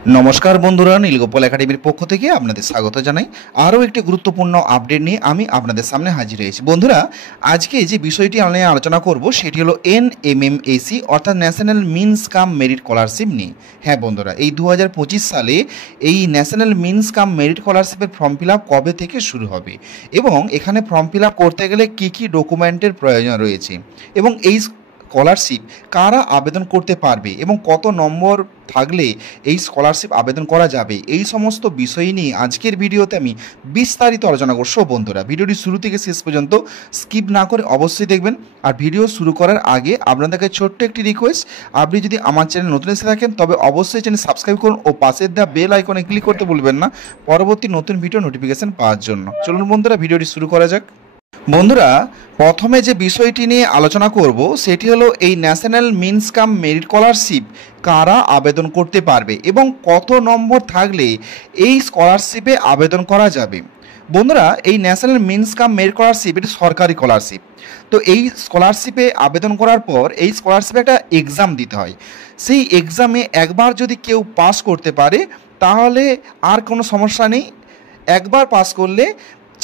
নমস্কার বন্ধুরা, নীলগোপাল একাডেমির পক্ষ থেকে আপনাদের স্বাগত জানাই। আরও একটি গুরুত্বপূর্ণ আপডেট নিয়ে আমি আপনাদের সামনে হাজির হয়েছি। বন্ধুরা, আজকে যে বিষয়টি নিয়ে আলোচনা করব সেটি হলো NMMAC অর্থাৎ ন্যাশনাল মিনস কাম মেরিট স্কলারশিপ নিয়ে। হ্যাঁ বন্ধুরা, এই 2025 সালে এই ন্যাশনাল মিনস কাম মেরিট স্কলারশিপের ফর্ম ফিল আপ কবে থেকে শুরু হবে এবং এখানে ফর্ম ফিল আপ করতে গেলে কী কী ডকুমেন্টের প্রয়োজন রয়েছে এবং এই স্কলারশিপ কারা আবেদন করতে পারবে এবং কত নম্বর থাকলে এই স্কলারশিপ আবেদন করা যাবে, এই সমস্ত বিষয় নিয়ে আজকের ভিডিওতে আমি বিস্তারিত আলোচনা করব। বন্ধুরা, ভিডিওটি শুরু থেকে শেষ পর্যন্ত স্কিপ না করে অবশ্যই দেখবেন। আর ভিডিও শুরু করার আগে আপনাদেরকে ছোট্ট একটি রিকোয়েস্ট, আপনি যদি আমার চ্যানেল নতুন এসে থাকেন তবে অবশ্যই চ্যানেল সাবস্ক্রাইব করুন ও পাশের দেওয়া বেল আইকনে ক্লিক করতে ভুলবেন না পরবর্তী নতুন ভিডিও নোটিফিকেশন পাওয়ার জন্য। চলুন বন্ধুরা, ভিডিওটি শুরু করা যাক। বন্ধুরা, প্রথমে যে বিষয়টি নিয়ে আলোচনা করব সেটি হলো এই ন্যাশনাল মিনস কাম মেরিট স্কলারশিপ কারা আবেদন করতে পারবে এবং কত নম্বর থাকলে এই স্কলারশিপে আবেদন করা যাবে। বন্ধুরা, এই ন্যাশনাল মিনস কাম মেরিট স্কলারশিপ এটি সরকারি স্কলারশিপ। তো এই স্কলারশিপে আবেদন করার পর এই স্কলারশিপে একটা এক্সাম দিতে হয়। সেই এক্সামে একবার যদি কেউ পাস করতে পারে তাহলে আর কোনো সমস্যা নেই। একবার পাস করলে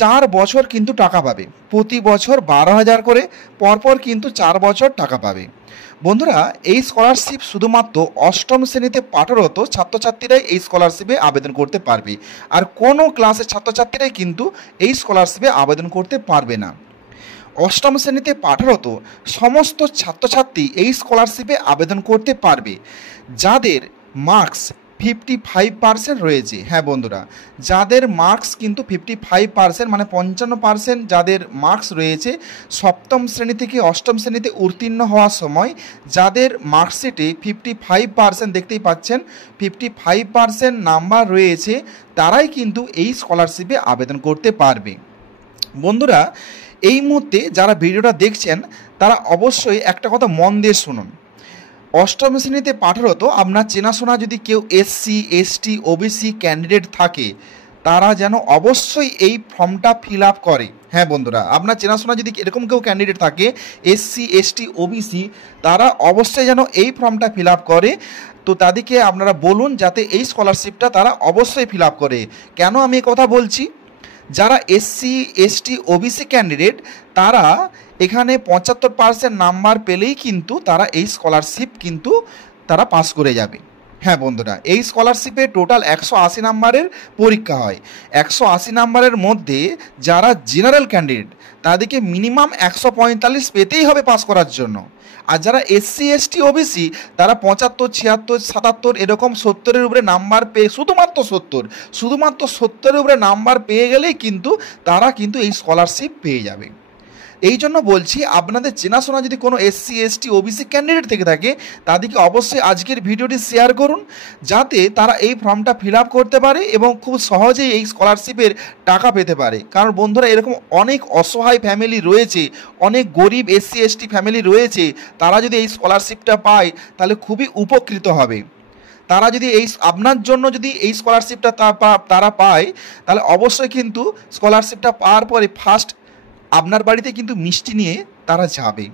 4 বছর কিন্তু টাকা পাবে, প্রতি বছর 12,000 করে, পরপর কিন্তু 4 বছর টাকা পাবে। বন্ধুরা, এই স্কলারশিপ শুধুমাত্র অষ্টম শ্রেণীতে পাঠরত ছাত্রছাত্রীরাই এই স্কলারশিপে আবেদন করতে পারবে, আর কোনো ক্লাসের ছাত্রছাত্রীরাই কিন্তু এই স্কলারশিপে আবেদন করতে পারবে না। অষ্টম শ্রেণীতে পাঠরত সমস্ত ছাত্রছাত্রী এই স্কলারশিপে আবেদন করতে পারবে যাদের মার্কস 55% রয়েছে। হ্যাঁ বন্ধুরা, যাদের মার্কস কিন্তু 55% মানে 55% যাদের মার্কস রয়েছে সপ্তম শ্রেণী থেকে অষ্টম শ্রেণীতে উত্তীর্ণ হওয়ার সময়, যাদের মার্কশিটে 55% দেখতেই পাচ্ছেন 55% নাম্বার রয়েছে, তারাই কিন্তু এই স্কলারশিপে আবেদন করতে পারবে। বন্ধুরা, এই মুহূর্তে যারা ভিডিওটা দেখছেন তারা অবশ্যই একটা কথা মন দিয়ে শুনুন। অষ্টম শ্রেণীতে পাঠরত আপনার চেনাশোনা যদি কেউ SC ST OBC ক্যান্ডিডেট থাকে তারা যেন অবশ্যই এই ফর্মটা ফিল আপ করে। হ্যাঁ বন্ধুরা, আপনার চেনাশোনা যদি এরকম কেউ ক্যান্ডিডেট থাকে SC ST OBC, তারা অবশ্যই যেন এই ফর্মটা ফিল আপ করে। তো তাদেরকে আপনারা বলুন যাতে এই স্কলারশিপটা তারা অবশ্যই ফিল আপ করে। কেন আমি এই কথা বলছি? যারা SC ST OBC ক্যান্ডিডেট তারা এখানে 75% নাম্বার পেলেই কিন্তু তারা এই স্কলারশিপ কিন্তু তারা পাস করে যাবে। হ্যাঁ বন্ধুরা, এই স্কলারশিপে টোটাল 180 নাম্বারের পরীক্ষা হয়। 180 নাম্বারের মধ্যে যারা জেনারেল ক্যান্ডিডেট তাদেরকে মিনিমাম 145 পেতেই হবে পাস করার জন্য। আর যারা SC ST OBC তারা 75 76 77 এরকম 70-এর উপরে নাম্বার পেয়ে শুধুমাত্র 70-এর উপরে নাম্বার পেয়ে গেলেই কিন্তু তারা কিন্তু এই স্কলারশিপ পেয়ে যাবে। এই জন্য বলছি, আপনাদের চেনাশোনা যদি কোনো SC ST OBC ক্যান্ডিডেট থেকে থাকে তাদেরকে অবশ্যই আজকের ভিডিওটি শেয়ার করুন যাতে তারা এই ফর্মটা ফিল আপ করতে পারে এবং খুব সহজেই এই স্কলারশিপের টাকা পেতে পারে। কারণ বন্ধুরা, এরকম অনেক অসহায় ফ্যামিলি রয়েছে, অনেক গরিব SC ST ফ্যামিলি রয়েছে, তারা যদি এই স্কলারশিপটা পায় তাহলে খুবই উপকৃত হবে। তারা যদি আপনার জন্য যদি এই স্কলারশিপটা তারা পায় তাহলে অবশ্যই কিন্তু স্কলারশিপটা পাওয়ার পরে ফার্স্ট আপনার বাড়িতে কিন্তু মিষ্টি নিয়ে তারা যাবে।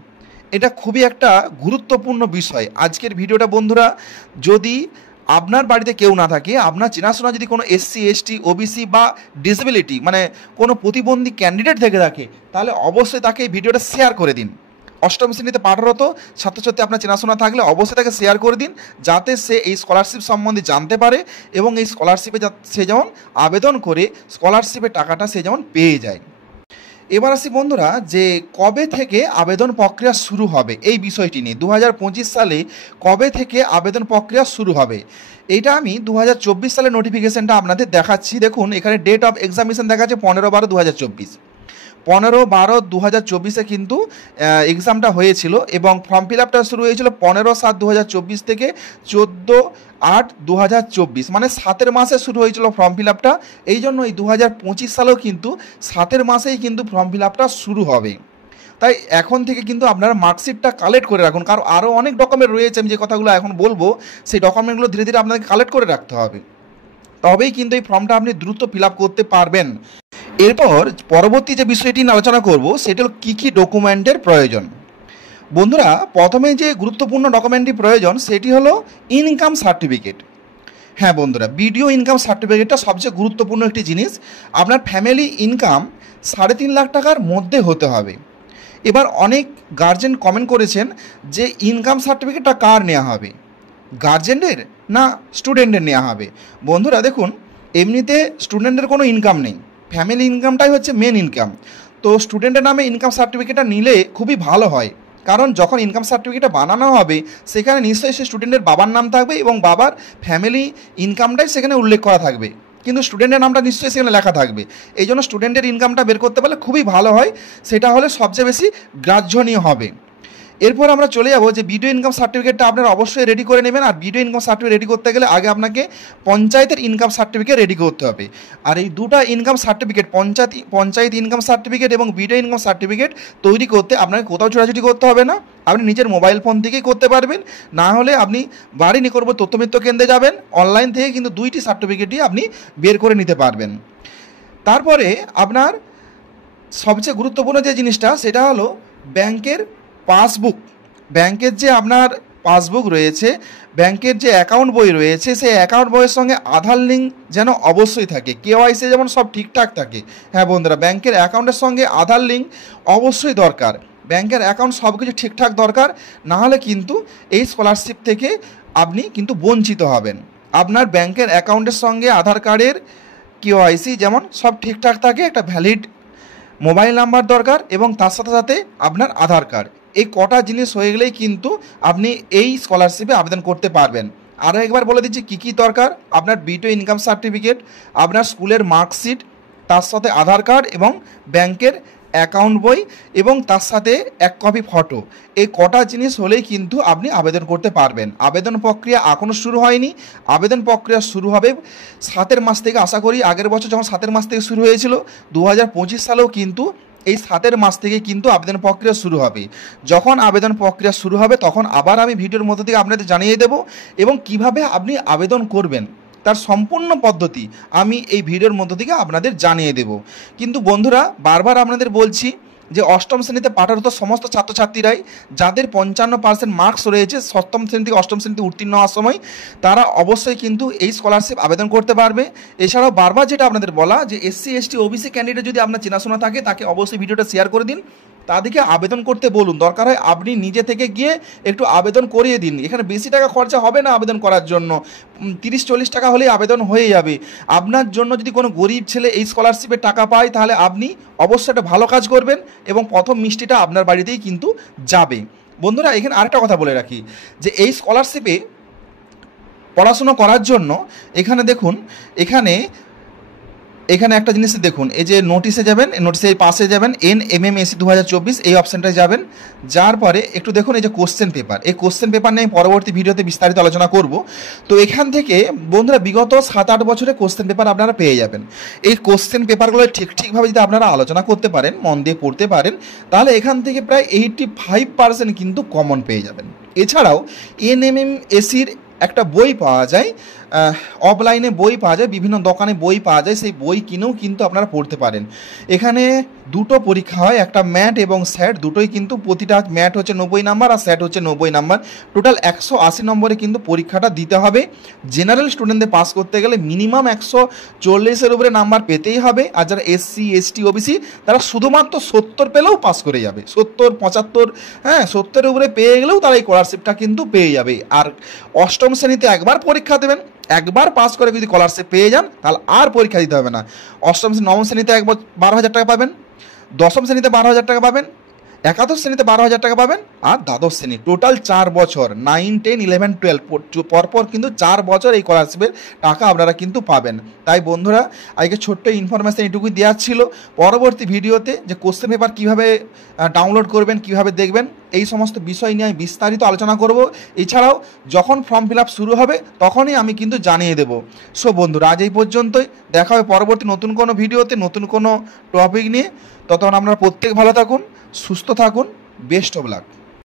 এটা খুবই একটা গুরুত্বপূর্ণ বিষয় আজকের ভিডিওটা। বন্ধুরা, যদি আপনার বাড়িতে কেউ না থাকে, আপনার চেনাশোনা যদি কোনো SC ST OBC বা ডিসেবিলিটি মানে কোনো প্রতিবন্ধী ক্যান্ডিডেট থেকে থাকে তাহলে অবশ্যই তাকে এই ভিডিওটা শেয়ার করে দিন। অষ্টম শ্রেণীতে পাঠরত ছাত্রছাত্রী আপনার চেনাশোনা থাকলে অবশ্যই তাকে শেয়ার করে দিন যাতে সে এই স্কলারশিপ সম্বন্ধে জানতে পারে এবং এই স্কলারশিপে সে যেমন আবেদন করে স্কলারশিপের টাকাটা সে যেমন পেয়ে যায়। এবার আসি বন্ধুরা, যে কবে থেকে আবেদন প্রক্রিয়া শুরু হবে এই বিষয়টি নিয়ে। 2025 সালে কবে থেকে আবেদন প্রক্রিয়া শুরু হবে এইটা আমি 2024 সালের নোটিফিকেশানটা আপনাদের দেখাচ্ছি। দেখুন, এখানে ডেট অফ এক্সামিনেশন দেখাচ্ছে 15/12/2024। 15/12/2024 কিন্তু এক্সামটা হয়েছিল এবং ফর্ম ফিল আপটা শুরু হয়েছিল 15/7/2024 থেকে 14/8/2024, মানে 7 মাসে শুরু হয়েছিল ফর্ম ফিল আপটা। এই জন্য এই 2025 সালেও কিন্তু 7 মাসেই কিন্তু ফর্ম ফিল আপটা শুরু হবে। তাই এখন থেকে কিন্তু আপনারা মার্কশিটটা কালেক্ট করে রাখুন, কারণ আরও অনেক ডকুমেন্ট রয়েছে আমি যে কথাগুলো এখন বলবো সেই ডকুমেন্টগুলো ধীরে ধীরে আপনাকে কালেক্ট করে রাখতে হবে, তবেই কিন্তু এই ফর্মটা আপনি দ্রুত ফিল আপ করতে পারবেন। এরপর পরবর্তী যে বিষয়টি নিয়ে আলোচনা করব সেটা হল কী কী ডকুমেন্টের প্রয়োজন। বন্ধুরা, প্রথমে যে গুরুত্বপূর্ণ ডকুমেন্টটি প্রয়োজন সেটি হলো ইনকাম সার্টিফিকেট। হ্যাঁ বন্ধুরা, ভিডিও ইনকাম সার্টিফিকেটটা সবচেয়ে গুরুত্বপূর্ণ একটি জিনিস। আপনার ফ্যামিলি ইনকাম 3.5 লাখ টাকার মধ্যে হতে হবে। এবার অনেক গার্জেন কমেন্ট করেছেন যে ইনকাম সার্টিফিকেটটা কার নেওয়া হবে, গার্জেনদের না স্টুডেন্টের নেওয়া হবে। বন্ধুরা দেখুন, এমনিতে স্টুডেন্টের কোনো ইনকাম নেই, ফ্যামিলি ইনকামটাই হচ্ছে মেন ইনকাম। তো স্টুডেন্টের নামে ইনকাম সার্টিফিকেটটা নিলে খুবই ভালো হয়, কারণ যখন ইনকাম সার্টিফিকেটটা বানানো হবে সেখানে নিশ্চয়ই সে স্টুডেন্টের বাবার নাম থাকবে এবং বাবার ফ্যামিলি ইনকামটাই সেখানে উল্লেখ করা থাকবে, কিন্তু স্টুডেন্টের নামটা নিশ্চয়ই সেখানে লেখা থাকবে। এই জন্য স্টুডেন্টের ইনকামটা বের করতে পারলে খুবই ভালো হয়, সেটা হলে সবচেয়ে বেশি গ্রাহ্যনীয় হবে। এরপর আমরা চলে যাবো যে ভিডিও ইনকাম সার্টিফিকেটটা আপনারা অবশ্যই রেডি করে নেবেন। আর ভিডিও ইনকাম সার্টিফিকেট রেডি করতে গেলে আগে আপনাকে পঞ্চায়েতের ইনকাম সার্টিফিকেট রেডি করতে হবে। আর এই দুটো income certificate, panchayat income certificate এবং ভিডিও ইনকাম সার্টিফিকেট তৈরি করতে আপনাকে কোথাও ছোটাছুটি করতে হবে না, আপনি নিজের মোবাইল ফোন থেকেই করতে পারবেন। না হলে আপনি বাড়ি নিকটবর্তী তথ্যমিত্র কেন্দ্রে যাবেন, অনলাইন থেকে কিন্তু দুইটি সার্টিফিকেটই আপনি বের করে নিতে পারবেন। তারপরে আপনার সবচেয়ে গুরুত্বপূর্ণ যে জিনিসটা সেটা হলো ব্যাংকের পাসবুক। ব্যাংকের যে আপনার পাসবুক রয়েছে, ব্যাংকের যে অ্যাকাউন্ট বই রয়েছে, সেই অ্যাকাউন্ট বইয়ের সঙ্গে আধার লিঙ্ক যেন অবশ্যই থাকে, কেওয়াইসি যেমন সব ঠিকঠাক থাকে। হ্যাঁ বন্ধুরা, ব্যাংকের অ্যাকাউন্টের সঙ্গে আধার লিঙ্ক অবশ্যই দরকার, ব্যাংকের অ্যাকাউন্ট সব কিছু ঠিকঠাক দরকার, না হলে কিন্তু এই স্কলারশিপ থেকে আপনি কিন্তু বঞ্চিত হবেন। আপনার ব্যাংকের অ্যাকাউন্টের সঙ্গে আধার কার্ডের কেওয়াইসি যেমন সব ঠিকঠাক থাকে, একটা ভ্যালিড মোবাইল নাম্বার দরকার এবং তার সাথে সাথে আপনার আধার কার্ড। এই কটা জিনিস হয়ে গেলেই কিন্তু আপনি এই স্কলারশিপে আবেদন করতে পারবেন। আরও একবার বলে দিচ্ছি কী কী দরকার। আপনার ভিডিও ইনকাম সার্টিফিকেট, আপনার স্কুলের মার্কশিট, তার সাথে আধার কার্ড এবং ব্যাংকের অ্যাকাউন্ট বই এবং তার সাথে 1 কপি ফটো। এই কটা জিনিস হলেই কিন্তু আপনি আবেদন করতে পারবেন। আবেদন প্রক্রিয়া এখনও শুরু হয়নি, আবেদন প্রক্রিয়া শুরু হবে 7 মাস থেকে। আশা করি আগের বছর যখন 7 মাস থেকে শুরু হয়েছিল, 2025 সালেও কিন্তু এই 7 মাস থেকে কিন্তু আবেদন প্রক্রিয়া শুরু হবে। যখন আবেদন প্রক্রিয়া শুরু হবে তখন আবার আমি ভিডিওর মধ্যে থেকে আপনাদের জানিয়ে দেব এবং কিভাবে আপনি আবেদন করবেন তার সম্পূর্ণ পদ্ধতি আমি এই ভিডিওর মধ্য থেকে আপনাদের জানিয়ে দেব। কিন্তু বন্ধুরা, বারবার আপনাদের বলছি যে অষ্টম শ্রেণীতে পাঠরত সমস্ত ছাত্রছাত্রীরাই যাদের 55% মার্কস রয়েছে সপ্তম শ্রেণী থেকে অষ্টম শ্রেণীতে উত্তীর্ণ হওয়ার সময়, তারা অবশ্যই কিন্তু এই স্কলারশিপ আবেদন করতে পারবে। এছাড়াও বারবার যেটা আপনাদের বলা যে SC ST OBC ক্যান্ডিডেট যদি আপনার চেনাশোনা থাকে তাকে অবশ্যই ভিডিওটা শেয়ার করে দিন, তাদেরকে আবেদন করতে বলুন। দরকার হয় আপনি নিজে থেকে গিয়ে একটু আবেদন করিয়ে দিন, এখানে বেশি টাকা খরচা হবে না আবেদন করার জন্য, 30-40 টাকা হলেই আবেদন হয়ে যাবে। আপনার জন্য যদি কোনো গরিব ছেলে এই স্কলারশিপের টাকা পায় তাহলে আপনি অবশ্যই একটা ভালো কাজ করবেন এবং প্রথম মিষ্টিটা আপনার বাড়িতেই কিন্তু যাবে। বন্ধুরা, এখানে আরেকটা কথা বলে রাখি যে এই স্কলারশিপে পড়াশুনো করার জন্য এখানে দেখুন, এখানে একটা জিনিস দেখুন, এই যে নোটিশে যাবেন, নোটিশের পাশে যাবেন NMMSE 2024 এই অপশানটায় যাবেন। যার পরে একটু দেখুন এই যে কোশ্চেন পেপার, এই কোশ্চেন পেপার নিয়ে পরবর্তী ভিডিওতে বিস্তারিত আলোচনা করব। তো এখান থেকে বন্ধুরা বিগত 7-8 বছরের কোশ্চেন পেপার আপনারা পেয়ে যাবেন। এই কোশ্চেন পেপারগুলো ঠিকভাবে যদি আপনারা আলোচনা করতে পারেন, মন দিয়ে পড়তে পারেন, তাহলে এখান থেকে প্রায় 85% কিন্তু কমন পেয়ে যাবেন। এছাড়াও NMMSEর একটা বই পাওয়া যায়, অফলাইনে বই পাওয়া যায়, বিভিন্ন দোকানে বই পাওয়া যায়, সেই বই কিনেও কিন্তু আপনারা পড়তে পারেন। এখানে দুটো পরীক্ষা হয়, একটা ম্যাট এবং স্যাট, দুটোই কিন্তু প্রতিটা ম্যাট হচ্ছে 90 নাম্বার আর স্যাট হচ্ছে 90 নাম্বার, টোটাল 180 নম্বরে কিন্তু পরীক্ষাটা দিতে হবে। জেনারেল স্টুডেন্টদের পাস করতে গেলে মিনিমাম 140-এর উপরে নাম্বার পেতেই হবে, আর যারা SC ST OBC তারা শুধুমাত্র 70 পেলেও পাস করে যাবে, 70-75, হ্যাঁ 70-এর উপরে পেয়ে গেলেও তারা এই স্কলারশিপটা কিন্তু পেয়ে যাবে। আর অষ্টম শ্রেণীতে একবার পরীক্ষা দেবেন, একবার পাস করে যদি স্কলারশিপ পেয়ে যান তাহলে আর পরীক্ষা দিতে হবে না। অষ্টম শ্রেণী, নবম শ্রেণীতে 12,000 টাকা পাবেন, দশম শ্রেণীতে 12,000 টাকা পাবেন, একাদশ শ্রেণীতে 12,000 টাকা পাবেন, আর দ্বাদশ শ্রেণী টোটাল 4 বছর 9, 10, 11, 12 পরপর কিন্তু 4 বছর এই স্কলারশিপের টাকা আপনারা কিন্তু পাবেন। তাই বন্ধুরা, আজকে ছোট্ট ইনফরমেশান এটুকুই দেওয়ার ছিল। পরবর্তী ভিডিওতে যে কোশ্চেন পেপার কীভাবে ডাউনলোড করবেন, কীভাবে দেখবেন, এই সমস্ত বিষয় নিয়ে আমি বিস্তারিত আলোচনা করব। এছাড়াও যখন ফর্ম ফিল আপ শুরু হবে তখনই আমি কিন্তু জানিয়ে দেব। সো বন্ধুরা, আজ এই পর্যন্তই, দেখা হবে পরবর্তী নতুন কোনো ভিডিওতে নতুন কোনো টপিক নিয়ে। ততক্ষণ আপনারা প্রত্যেক ভালো থাকুন, সুস্থ থাকুন, বেস্ট অফ লাক।